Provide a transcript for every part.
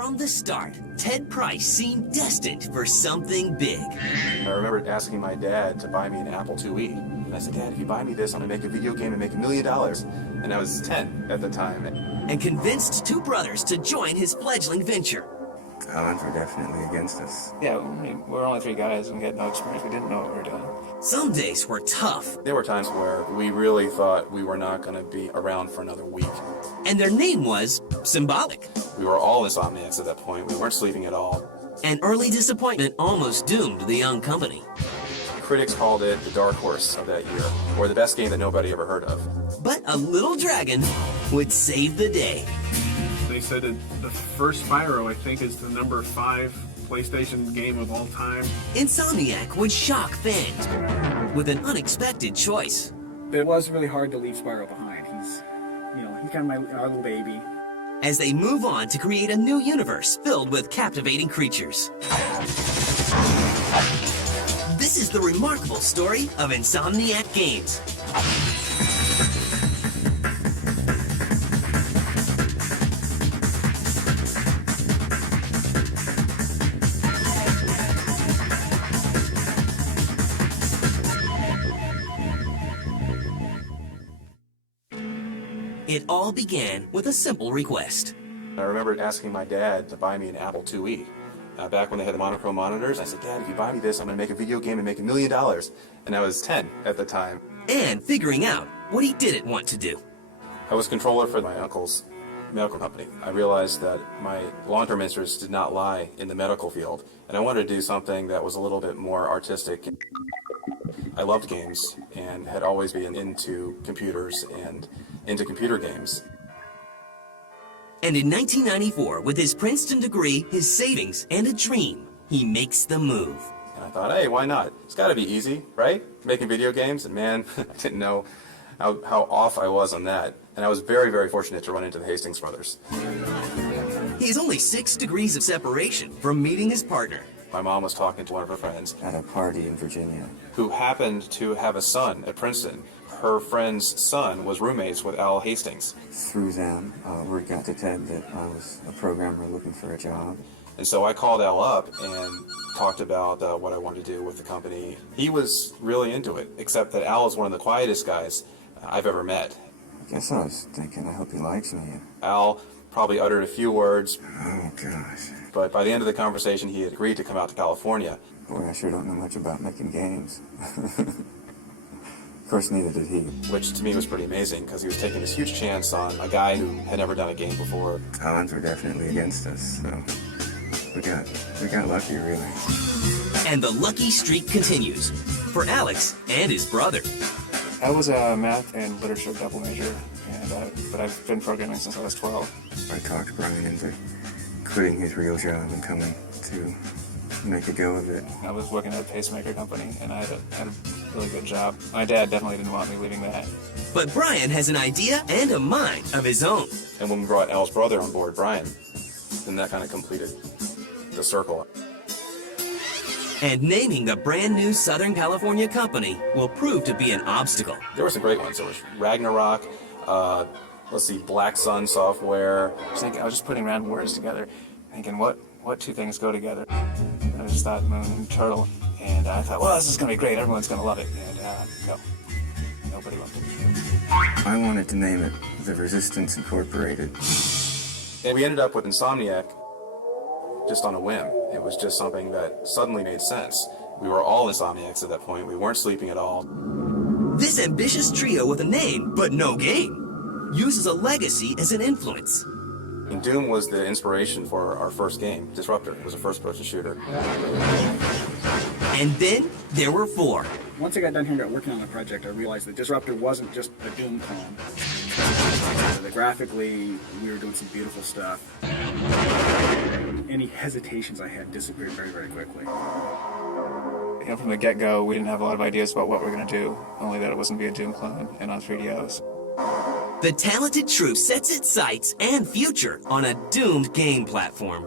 From the start, Ted Price seemed destined for something big. I remember asking my dad to buy me an Apple IIe. And I said, Dad, if you buy me this, I'm gonna make a video game and make $1 million. And I was 10 at the time. And convinced two brothers to join his fledgling venture. The odds were definitely against us. Yeah, I mean, we're only three guys and we had no experience. We didn't know what we were doing. Some days were tough. There were times where we really thought we were not gonna be around for another week. And their name was symbolic. We were all insomniacs at that point. We weren't sleeping at all. And early disappointment almost doomed the young company. Critics called it the dark horse of that year, or the best game that nobody ever heard of. But a little dragon would save the day. They said that the first Spyro, I think, is the number 5 PlayStation game of all time. Insomniac would shock fans with an unexpected choice. It was really hard to leave Spyro behind. He's kind of our little baby. As they move on to create a new universe filled with captivating creatures. This is the remarkable story of Insomniac Games. It all began with a simple request. I remember asking my dad to buy me an Apple IIe. Back when they had the monochrome monitors, I said, Dad, if you buy me this, I'm going to make a video game and make $1 million. And I was 10 at the time. And figuring out what he didn't want to do. I was controller for my uncle's medical company. I realized that my long-term interests did not lie in the medical field, and I wanted to do something that was a little bit more artistic. I loved games and had always been into computers and into computer games. And in 1994, with his Princeton degree, his savings, and a dream, he makes the move. And I thought, hey, why not? It's got to be easy, right? Making video games, and man, I didn't know how off I was on that. And I was very, very fortunate to run into the Hastings brothers. He is only 6 degrees of separation from meeting his partner. My mom was talking to one of her friends At a party in Virginia. who happened to have a son at Princeton. Her friend's son was roommates with Al Hastings. Through them, word got to Ted that I was a programmer looking for a job. And so I called Al up and talked about what I wanted to do with the company. He was really into it, except that Al is one of the quietest guys I've ever met. I guess I was thinking, I hope he likes me. Al probably uttered a few words, Oh, gosh. but by the end of the conversation, he had agreed to come out to California. Boy, I sure don't know much about making games. Of course, neither did he. Which to me was pretty amazing, because he was taking this huge chance on a guy who had never done a game before. The odds were definitely against us, so we got lucky, really. And the lucky streak continues for Alex and his brother. I was a math and literature double major, but I've been programming since I was 12. I talked Brian into quitting his real job and coming to make a go of it. I was working at a pacemaker company, and I had a really good job. My dad definitely didn't want me leaving that. But Brian has an idea and a mind of his own. And when we brought Al's brother on board, Brian, then that kind of completed the circle. And naming the brand new Southern California company will prove to be an obstacle. There were some great ones. There was Ragnarok, Black Sun Software. I was just putting random words together, thinking what two things go together. I just thought Moon and Turtle, and I thought, well, this is going to be great. Everyone's going to love it. And no, nobody loved it. I wanted to name it The Resistance Incorporated. And we ended up with Insomniac just on a whim. It was just something that suddenly made sense. We were all Insomniacs at that point. We weren't sleeping at all. This ambitious trio with a name, but no game, uses a legacy as an influence. And Doom was the inspiration for our first game, Disruptor. It was a first-person shooter. And then there were 4. Once I got done here and got working on the project, I realized that Disruptor wasn't just a Doom clone. That graphically, we were doing some beautiful stuff. Any hesitations I had disappeared very, very quickly. From the get-go, we didn't have a lot of ideas about what we were going to do, only that it wasn't going to be a Doom clone and on 3DOs. The talented troupe sets its sights and future on a doomed game platform.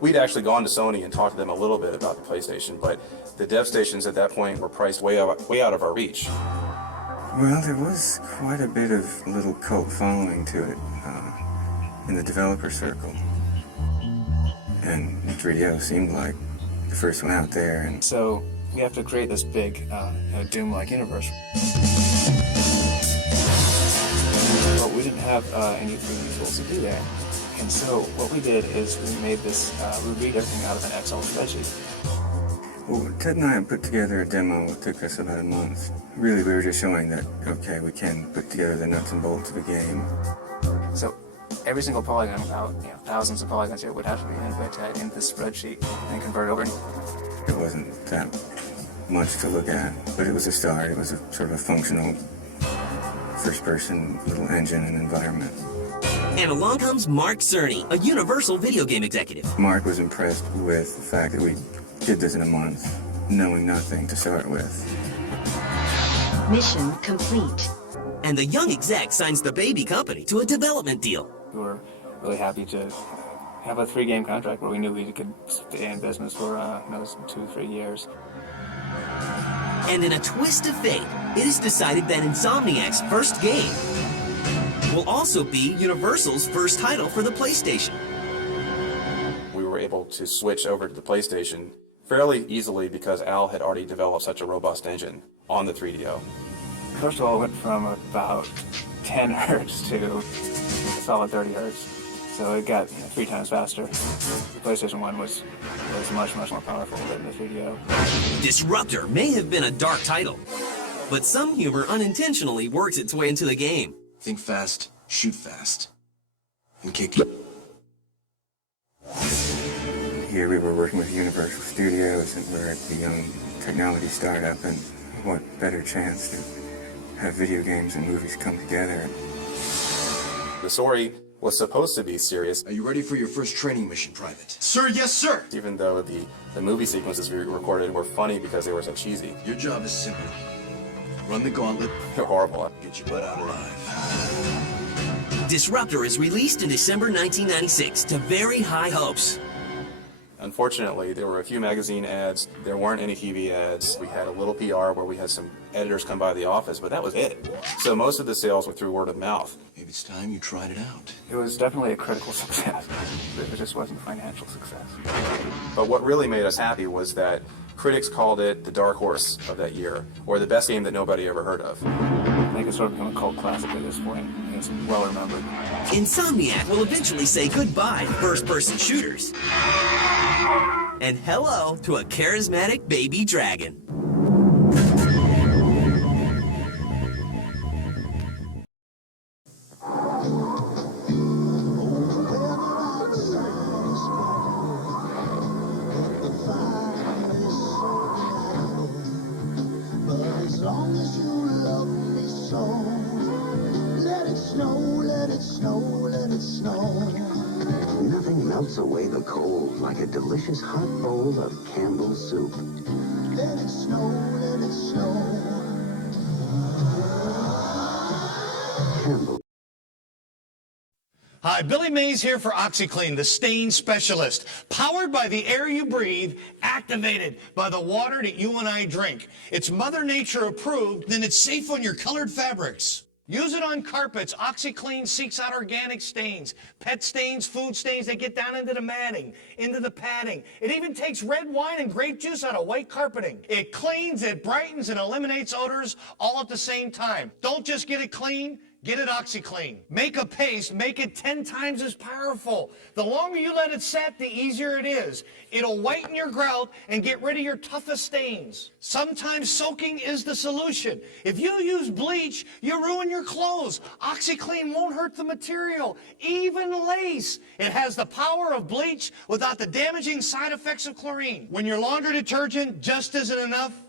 We'd actually gone to Sony and talked to them a little bit about the PlayStation, but the dev stations at that point were priced way out of our reach. Well, there was quite a bit of little cult following to it in the developer circle. And 3DO seemed like the first one out there. And so we have to create this big Doom-like universe. But we didn't have any 3D tools to do that. And so what we did is we made this, we read everything out of an Excel spreadsheet. well, Ted and I put together a demo. It took us about a month. Really, we were just showing that, okay, we can put together the nuts and bolts of the game. So every single polygon, about thousands of polygons here, would have to be input into this spreadsheet and convert over. It wasn't that much to look at, but it was a start. It was a sort of a functional first-person little engine and environment. And along comes Mark Cerny, a Universal video game executive. Mark was impressed with the fact that we did this in a month, knowing nothing to start with. Mission complete. And the young exec signs the baby company to a development deal. We were really happy to have a 3-game contract where we knew we could stay in business for 2-3 years. And in a twist of fate, it is decided that Insomniac's first game will also be Universal's first title for the PlayStation. We were able to switch over to the PlayStation fairly easily because Al had already developed such a robust engine on the 3DO. First of all, it went from about 10 hertz to a solid 30 hertz. So it got 3 times faster. The PlayStation 1 was much, much more powerful than the 3DO. Disruptor may have been a dark title, but some humor unintentionally works its way into the game. Think fast, shoot fast, and kick. Here we were working with Universal Studios, and we're at the young technology startup, and what better chance to have video games and movies come together. The story was supposed to be serious, Are you ready for your first training mission, Private? Sir, yes, sir. even though the movie sequences we recorded were funny because they were so cheesy. Your job is simple. Run the gauntlet, They're horrible. get your butt out alive. Disruptor is released in December 1996 to very high hopes. Unfortunately, there were a few magazine ads. There weren't any TV ads. We had a little PR where we had some editors come by the office, but that was it. So most of the sales were through word of mouth. Maybe it's time you tried it out. It was definitely a critical success. It just wasn't a financial success. But what really made us happy was that critics called it the dark horse of that year, or the best game that nobody ever heard of. I think it's sort of become a cult classic at this point. It's well remembered. Insomniac will eventually say goodbye to first-person shooters. And hello to a charismatic baby dragon. As long as you love me so, let it snow, let it snow, let it snow. Nothing melts away the cold like a delicious hot bowl of Campbell's soup. Let it snow, let it snow. Campbell. Hi, Billy Mays here for OxyClean, the stain specialist. Powered by the air you breathe, activated by the water that you and I drink. It's Mother Nature approved, then it's safe on your colored fabrics. Use it on carpets. OxyClean seeks out organic stains, pet stains, food stains that get down into the matting, into the padding. It even takes red wine and grape juice out of white carpeting. It cleans, it brightens, and eliminates odors all at the same time. Don't just get it clean. Get it OxyClean. Make a paste, make it 10 times as powerful. The longer you let it set, the easier it is. It'll whiten your grout and get rid of your toughest stains. Sometimes soaking is the solution. If you use bleach, you ruin your clothes. OxyClean won't hurt the material, even lace. It has the power of bleach without the damaging side effects of chlorine. When your laundry detergent just isn't enough,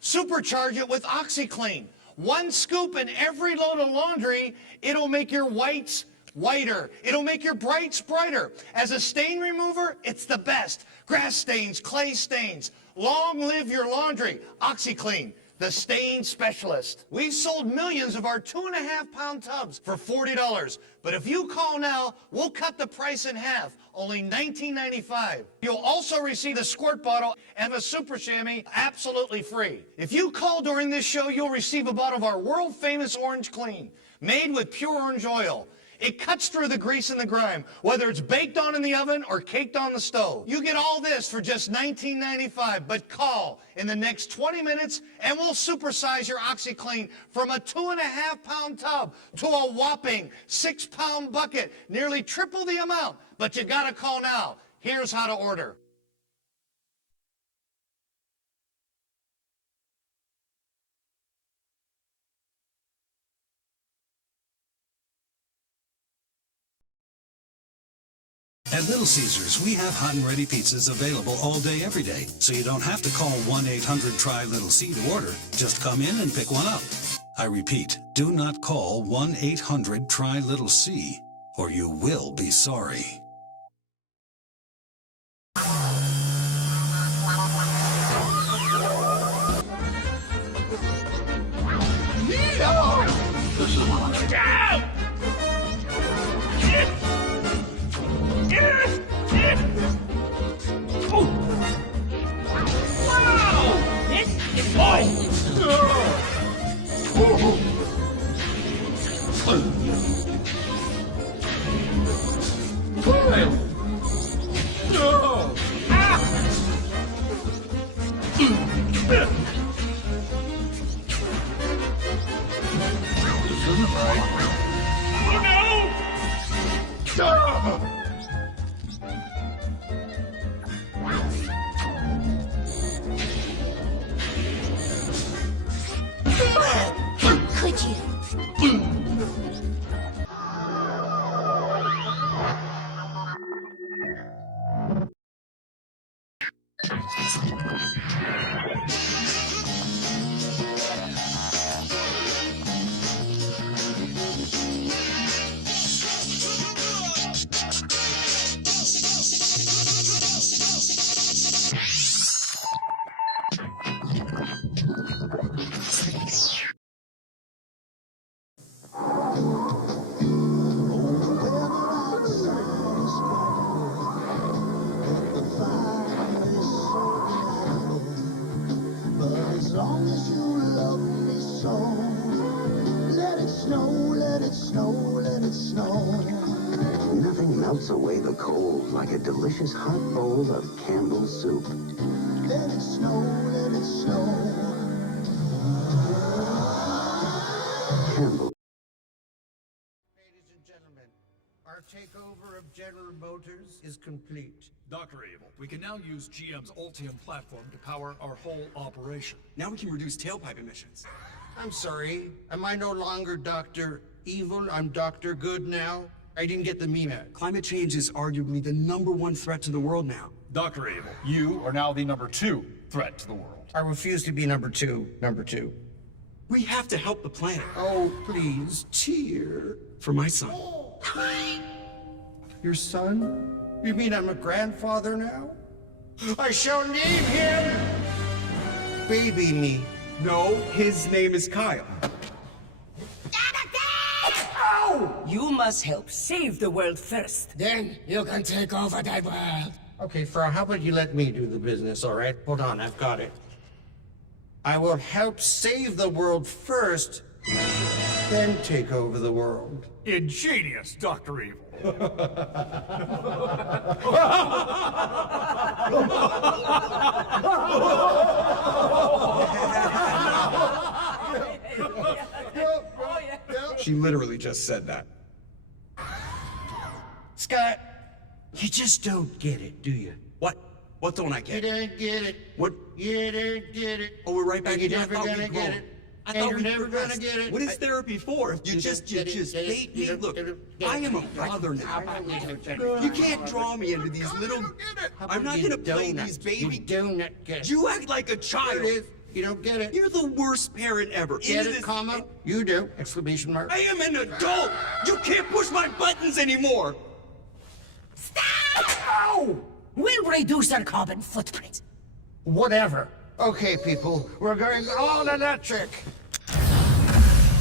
supercharge it with OxyClean. 1 scoop in every load of laundry, it'll make your whites whiter. It'll make your brights brighter. As a stain remover, it's the best. Grass stains, clay stains. Long live your laundry. OxyClean, the stain specialist. We've sold millions of our 2.5-pound tubs for $40. But if you call now, we'll cut the price in half. Only $19.95. You'll also receive a squirt bottle and a super chamois absolutely free. If you call during this show, you'll receive a bottle of our world-famous Orange Clean, made with pure orange oil. It cuts through the grease and the grime, whether it's baked on in the oven or caked on the stove. You get all this for just $19.95, but call in the next 20 minutes and we'll supersize your OxyClean from a 2.5-pound tub to a whopping 6-pound bucket, nearly triple the amount. But you gotta call now. Here's how to order. At Little Caesars, we have hot and ready pizzas available all day, every day, so you don't have to call 1-800-TRY-LITTLE-C to order. Just come in and pick one up. I repeat, do not call 1-800-TRY-LITTLE-C, or you will be sorry. Could you? Nothing melts away the cold like a delicious hot bowl of Campbell's soup. Let it snow, let it snow. Campbell. Ladies and gentlemen, our takeover of General Motors is complete. Dr. Abel, we can now use GM's Ultium platform to power our whole operation. Now we can reduce tailpipe emissions. I'm sorry, am I no longer Dr. Evil? I'm Dr. Good now? I didn't get the meme. Climate change is arguably the #1 threat to the world now. Dr. Abel, you are now the #2 threat to the world. I refuse to be number two. We have to help the planet. Oh, please, cheer. For my son. Your son? You mean I'm a grandfather now? I shall name him Baby Me. No, his name is Kyle. You must help save the world first. Then you can take over the world. Okay, Frau, how about you let me do the business, all right? Hold on, I've got it. I will help save the world first, then take over the world. Ingenious, Dr. Evil. She literally just said that. Scott, you just don't get it, do you? What? What don't I You get? don't get it. What? You don't get it. Oh, we're right back And you're here. I never thought gonna we'd get grown. it. I And thought you're we never gonna progressed. get it. What is therapy for? You just bait me. Look, I am a father now. You can't draw me into these little. I'm not gonna play these baby. You do not get it. You act like a child. Here it is. You don't get it. You're the worst parent ever. Get Into it, this- comma? You do! Exclamation mark. I am an adult. You can't push my buttons anymore. Ow! We'll reduce our carbon footprint. Whatever. Okay, people, we're going all electric.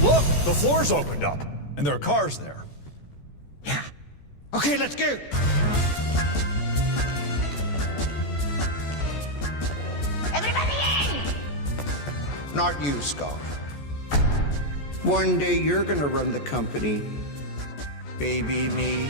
Look, the floor's opened up, and there are cars there. Yeah. Okay, let's go. Everybody in! Not you, Scott. One day you're gonna run the company, baby me.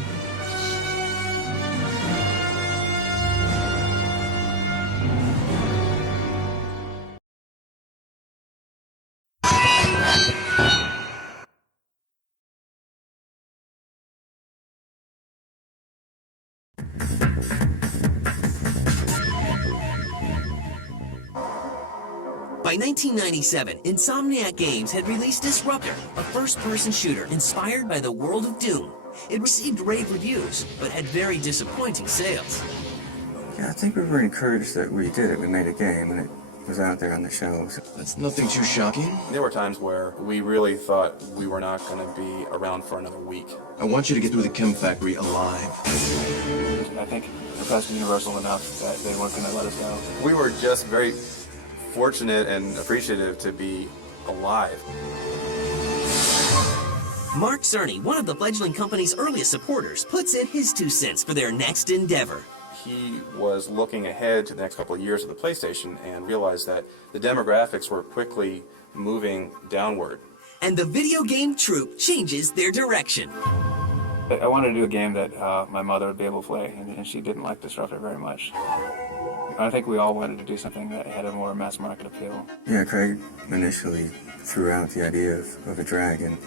By 1997, Insomniac Games had released Disruptor, a first-person shooter inspired by the world of Doom. It received rave reviews, but had very disappointing sales. Yeah, I think we were encouraged that we did it. We made a game, and it was out there on the shelves. That's nothing too shocking. There were times where we really thought we were not going to be around for another week. I want you to get through the chem factory alive. I think the press was universal enough that they weren't going to let us go. We were just very fortunate and appreciative to be alive. Mark Cerny, one of the fledgling company's earliest supporters, puts in his 2 cents for their next endeavor. He was looking ahead to the next couple of years of the PlayStation and realized that the demographics were quickly moving downward. And the video game troupe changes their direction. I wanted to do a game that my mother would be able to play, and she didn't like Disruptor very much. I think we all wanted to do something that had a more mass market appeal. Yeah, Craig initially threw out the idea of a dragon.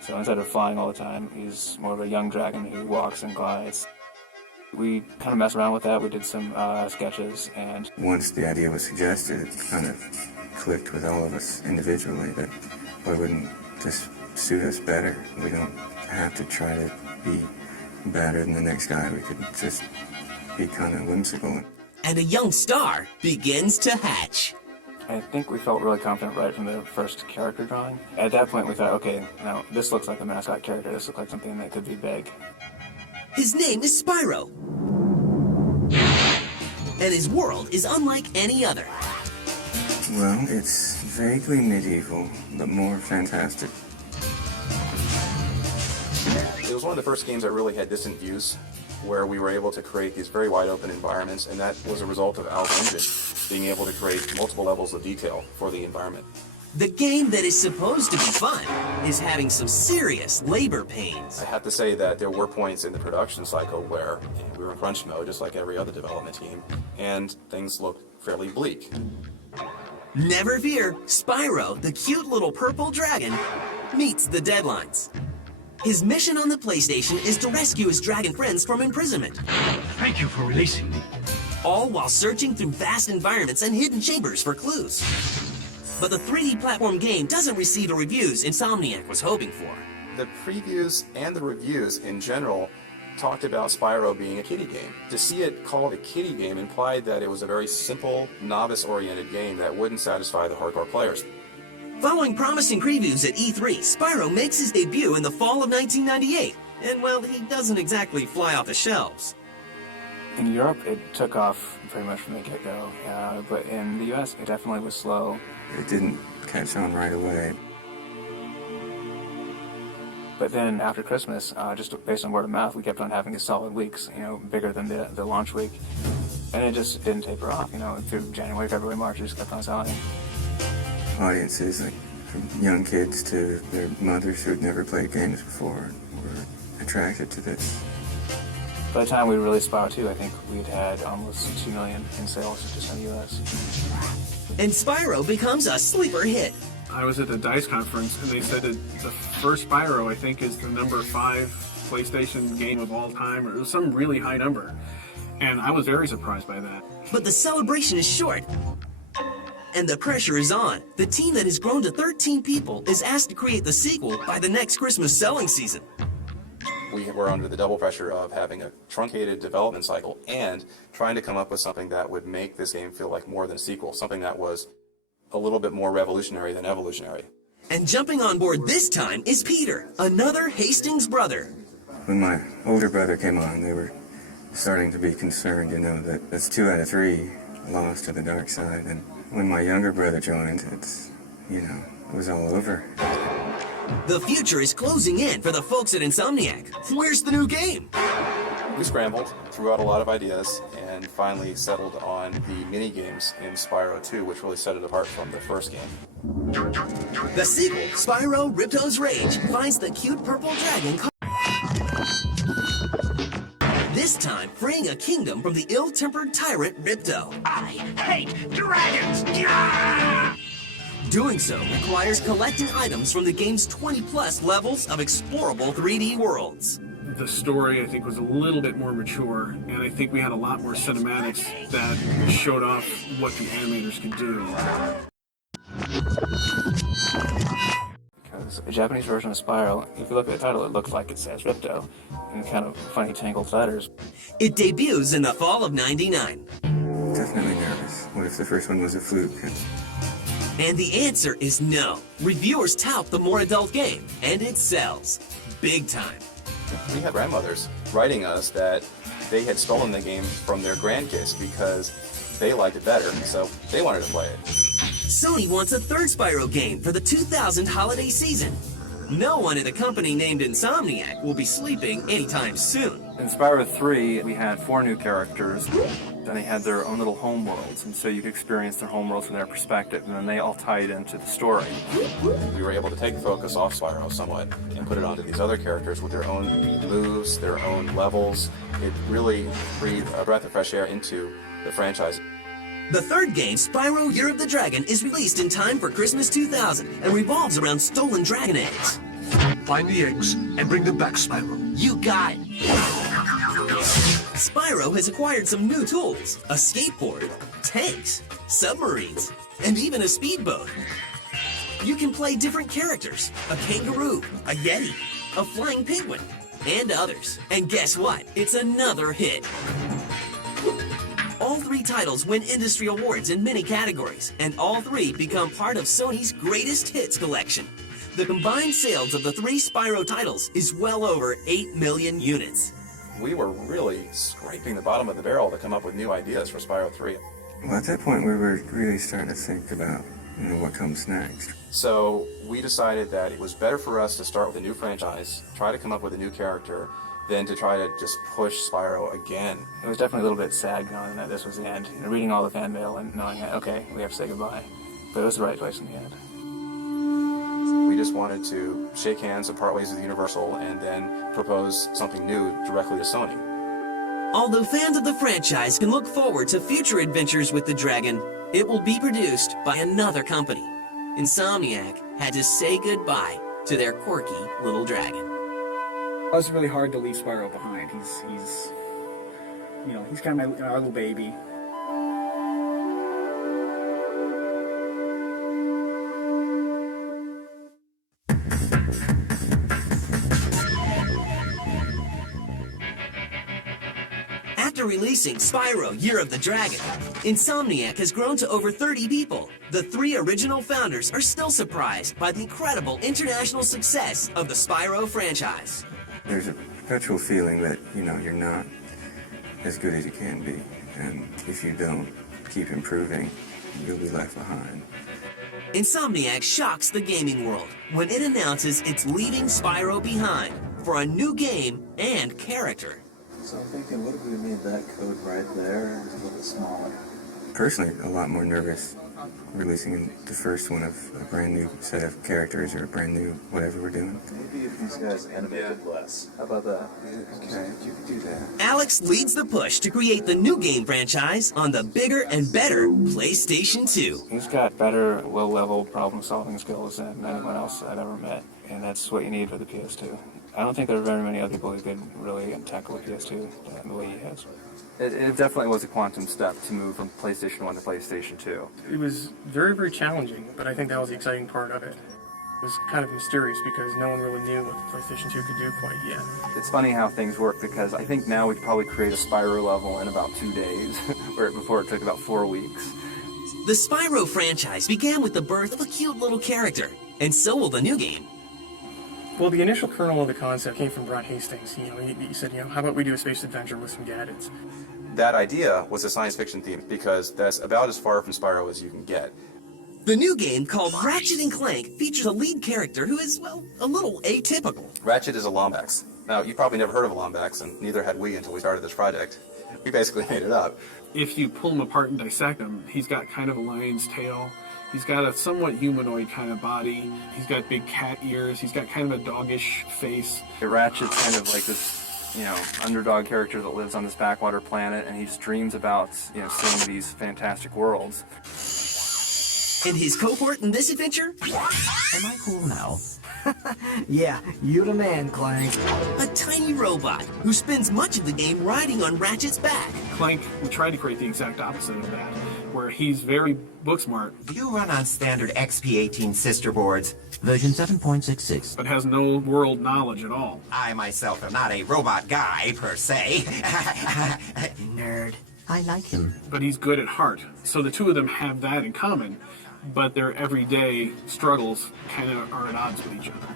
So instead of flying all the time, he's more of a young dragon who walks and glides. We kind of messed around with that. We did some sketches, and once the idea was suggested, it kind of clicked with all of us individually that why wouldn't this suit us better? We don't have to try to be better than the next guy. We could just be kind of whimsical. And a young star begins to hatch. I think we felt really confident right from the first character drawing. At that point, we thought, okay, now this looks like a mascot character. This looks like something that could be big. His name is Spyro. And his world is unlike any other. Well, it's vaguely medieval, but more fantastic. It was one of the first games that really had distant views, where we were able to create these very wide open environments, and that was a result of Al's engine being able to create multiple levels of detail for the environment. The game that is supposed to be fun is having some serious labor pains. I have to say that there were points in the production cycle where we were in crunch mode, just like every other development team, and things looked fairly bleak. Never fear, Spyro, the cute little purple dragon, meets the deadlines. His mission on the PlayStation is to rescue his dragon friends from imprisonment. Thank you for releasing me. All while searching through vast environments and hidden chambers for clues. But the 3D platform game doesn't receive the reviews Insomniac was hoping for. The previews and the reviews in general talked about Spyro being a kiddie game. To see it called a kiddie game implied that it was a very simple, novice-oriented game that wouldn't satisfy the hardcore players. Following promising previews at E3, Spyro makes his debut in the fall of 1998. And, well, he doesn't exactly fly off the shelves. In Europe, it took off pretty much from the get-go, but in the US, it definitely was slow. It didn't catch on right away. But then after Christmas, just based on word of mouth, we kept on having these solid weeks, bigger than the launch week. And it just didn't taper off, through January, February, March, it just kept on selling. Audiences, like from young kids to their mothers who had never played games before, were attracted to this. By the time we released Spyro 2, I think we'd had almost 2 million in sales just in the US. And Spyro becomes a sleeper hit. I was at the DICE conference, and they said that the first Spyro, I think, is the number 5 PlayStation game of all time, or it was some really high number. And I was very surprised by that. But the celebration is short. And the pressure is on. The team that has grown to 13 people is asked to create the sequel by the next Christmas selling season. We were under the double pressure of having a truncated development cycle and trying to come up with something that would make this game feel like more than a sequel, something that was a little bit more revolutionary than evolutionary. And jumping on board this time is Peter, another Hastings brother. When my older brother came on, they were starting to be concerned, that that's 2 out of 3 lost to the dark side. And when my younger brother joined, it was all over. The future is closing in for the folks at Insomniac. Where's the new game? We scrambled, threw out a lot of ideas, and finally settled on the mini-games in Spyro 2, which really set it apart from the first game. The sequel, Spyro Ripto's Rage, finds the cute purple dragon time freeing a kingdom from the ill-tempered tyrant Ripto. I hate dragons! Yeah! Doing so requires collecting items from the game's 20-plus levels of explorable 3D worlds. The story, I think, was a little bit more mature, and I think we had a lot more cinematics that showed off what the animators could do. Because a Japanese version of Spyro, if you look at the title, it looks like it says Ripto in kind of funny tangled letters. It debuts in the fall of '99. Definitely nervous. What if the first one was a fluke? And the answer is no. Reviewers tout the more adult game, and it sells. Big time. We had grandmothers writing us that they had stolen the game from their grandkids because they liked it better, so they wanted to play it. Sony wants a third Spyro game for the 2000 holiday season. No one at a company named Insomniac will be sleeping anytime soon. In Spyro 3, we had 4 new characters, and they had their own little home worlds, and so you could experience their home worlds from their perspective, and then they all tied into the story. We were able to take the focus off Spyro somewhat and put it onto these other characters with their own moves, their own levels. It really breathed a breath of fresh air into the franchise. The third game, Spyro Year of the Dragon, is released in time for Christmas 2000 and revolves around stolen dragon eggs. Find the eggs and bring them back, Spyro. You got it! Spyro has acquired some new tools: a skateboard, tanks, submarines, and even a speedboat. You can play different characters: a kangaroo, a yeti, a flying penguin, and others. And guess what? It's another hit. All 3 titles win industry awards in many categories, and all 3 become part of Sony's greatest hits collection. The combined sales of the 3 Spyro titles is well over 8 million units. We were really scraping the bottom of the barrel to come up with new ideas for Spyro 3. Well, at that point, we were really starting to think about, what comes next. So we decided that it was better for us to start with a new franchise, try to come up with a new character, than to try to just push Spyro again. It was definitely a little bit sad knowing that this was the end. Reading all the fan mail and knowing that, okay, we have to say goodbye. But it was the right place in the end. We just wanted to shake hands and part ways with Universal and then propose something new directly to Sony. Although fans of the franchise can look forward to future adventures with the dragon, it will be produced by another company. Insomniac had to say goodbye to their quirky little dragon. It was really hard to leave Spyro behind. He's kind of my little baby. After releasing Spyro Year of the Dragon, Insomniac has grown to over 30 people. The 3 original founders are still surprised by the incredible international success of the Spyro franchise. There's a perpetual feeling that, you're not as good as you can be. And if you don't keep improving, you'll be left behind. Insomniac shocks the gaming world when it announces it's leaving Spyro behind for a new game and character. So I'm thinking, what if we made that code right there a little bit smaller? Personally, a lot more nervous releasing the first one of a brand new set of characters or a brand new whatever we're doing. Maybe if these guys animated less. How about that? Okay, you could do that. Alex leads the push to create the new game franchise on the bigger and better PlayStation 2. He's got better, low-level problem-solving skills than anyone else I've ever met, and that's what you need for the PS2. I don't think there are very many other people who could really tackle a PS2 the way he has. It definitely was a quantum step to move from PlayStation 1 to PlayStation 2. It was very, very challenging, but I think that was the exciting part of it. It was kind of mysterious because no one really knew what the PlayStation 2 could do quite yet. It's funny how things work because I think now we could probably create a Spyro level in about 2 days, where before it took about 4 weeks. The Spyro franchise began with the birth of a cute little character, and so will the new game. Well, the initial kernel of the concept came from Brad Hastings. He said, how about we do a space adventure with some gadgets? That idea was a science fiction theme because that's about as far from Spyro as you can get. The new game, called Ratchet & Clank, features a lead character who is, a little atypical. Ratchet is a Lombax. Now, you probably never heard of a Lombax, and neither had we until we started this project. We basically made it up. If you pull him apart and dissect him, he's got kind of a lion's tail. He's got a somewhat humanoid kind of body. He's got big cat ears. He's got kind of a doggish face. Ratchet's kind of like this underdog character that lives on this backwater planet, and he just dreams about, seeing these fantastic worlds. And his cohort in this adventure? Am I cool now? Yeah, you the man, Clank. A tiny robot who spends much of the game riding on Ratchet's back. Clank, we tried to create the exact opposite of that, where he's very book smart. You run on standard XP18 sister boards, version 7.66. But has no world knowledge at all. I myself am not a robot guy, per se. Nerd. I like him. But he's good at heart. So the two of them have that in common, but their everyday struggles kind of are at odds with each other.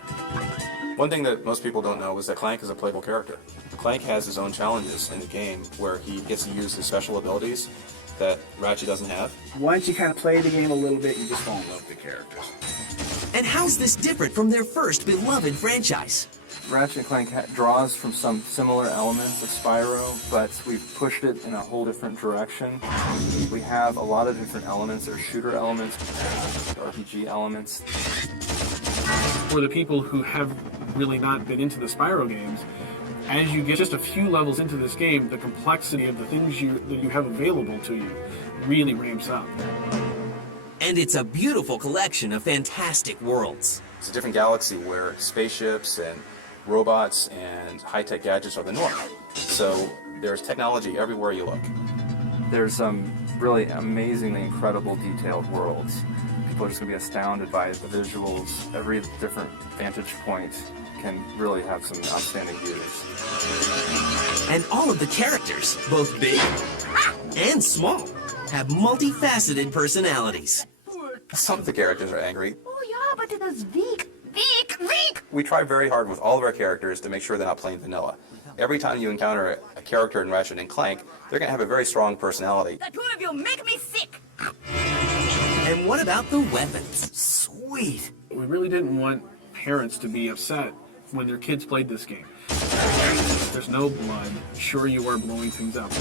One thing that most people don't know is that Clank is a playable character. Clank has his own challenges in the game where he gets to use his special abilities that Ratchet doesn't have. Once you kind of play the game a little bit, you just fall in love with the characters. And how's this different from their first beloved franchise? Ratchet and Clank draws from some similar elements of Spyro, but we've pushed it in a whole different direction. We have a lot of different elements. There's shooter elements, RPG elements. For the people who have really not been into the Spyro games, as you get just a few levels into this game, the complexity of the things that you have available to you really ramps up. And it's a beautiful collection of fantastic worlds. It's a different galaxy where spaceships and robots and high-tech gadgets are the norm. So there's technology everywhere you look. There's some really amazingly incredible detailed worlds. People are just going to be astounded by the visuals. Every different vantage point can really have some outstanding views. And all of the characters, both big and small, have multifaceted personalities. Some of the characters are angry. Oh yeah, but it is weak. Weak! We try very hard with all of our characters to make sure they're not plain vanilla. Every time you encounter a character in Ratchet and Clank, they're going to have a very strong personality. The two of you make me sick! And what about the weapons? Sweet! We really didn't want parents to be upset when their kids played this game. There's no blood. Sure, you are blowing things up.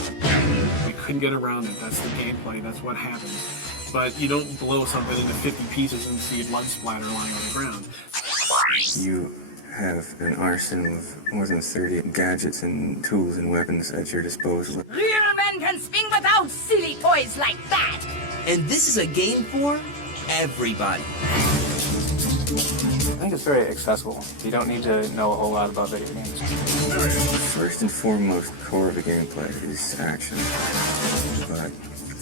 We couldn't get around it. That's the gameplay. That's what happens. But you don't blow something into 50 pieces and see blood splatter lying on the ground. You have an arsenal of more than 30 gadgets and tools and weapons at your disposal. Real men can swing without silly toys like that! And this is a game for everybody. I think it's very accessible. You don't need to know a whole lot about video games. First and foremost, core of the gameplay is action. But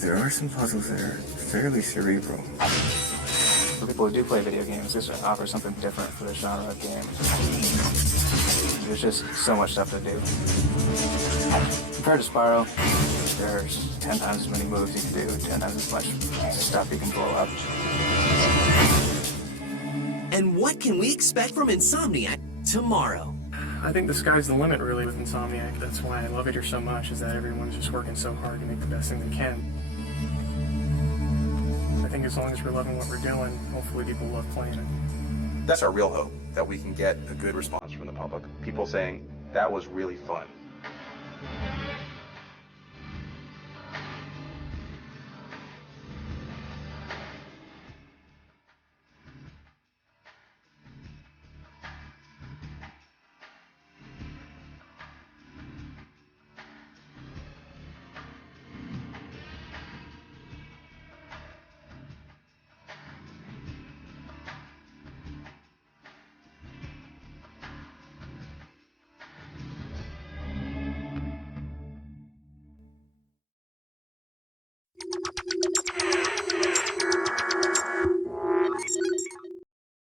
there are some puzzles that are fairly cerebral. For people who do play video games, this offers something different for the genre of game. There's just so much stuff to do. Compared to Spyro, there's 10 times as many moves you can do, 10 times as much stuff you can blow up. And what can we expect from Insomniac tomorrow? I think the sky's the limit, really, with Insomniac. That's why I love it here so much, is that everyone's just working so hard to make the best thing they can. I think as long as we're loving what we're doing, hopefully people love playing it. That's our real hope, that we can get a good response from the public. People saying, that was really fun.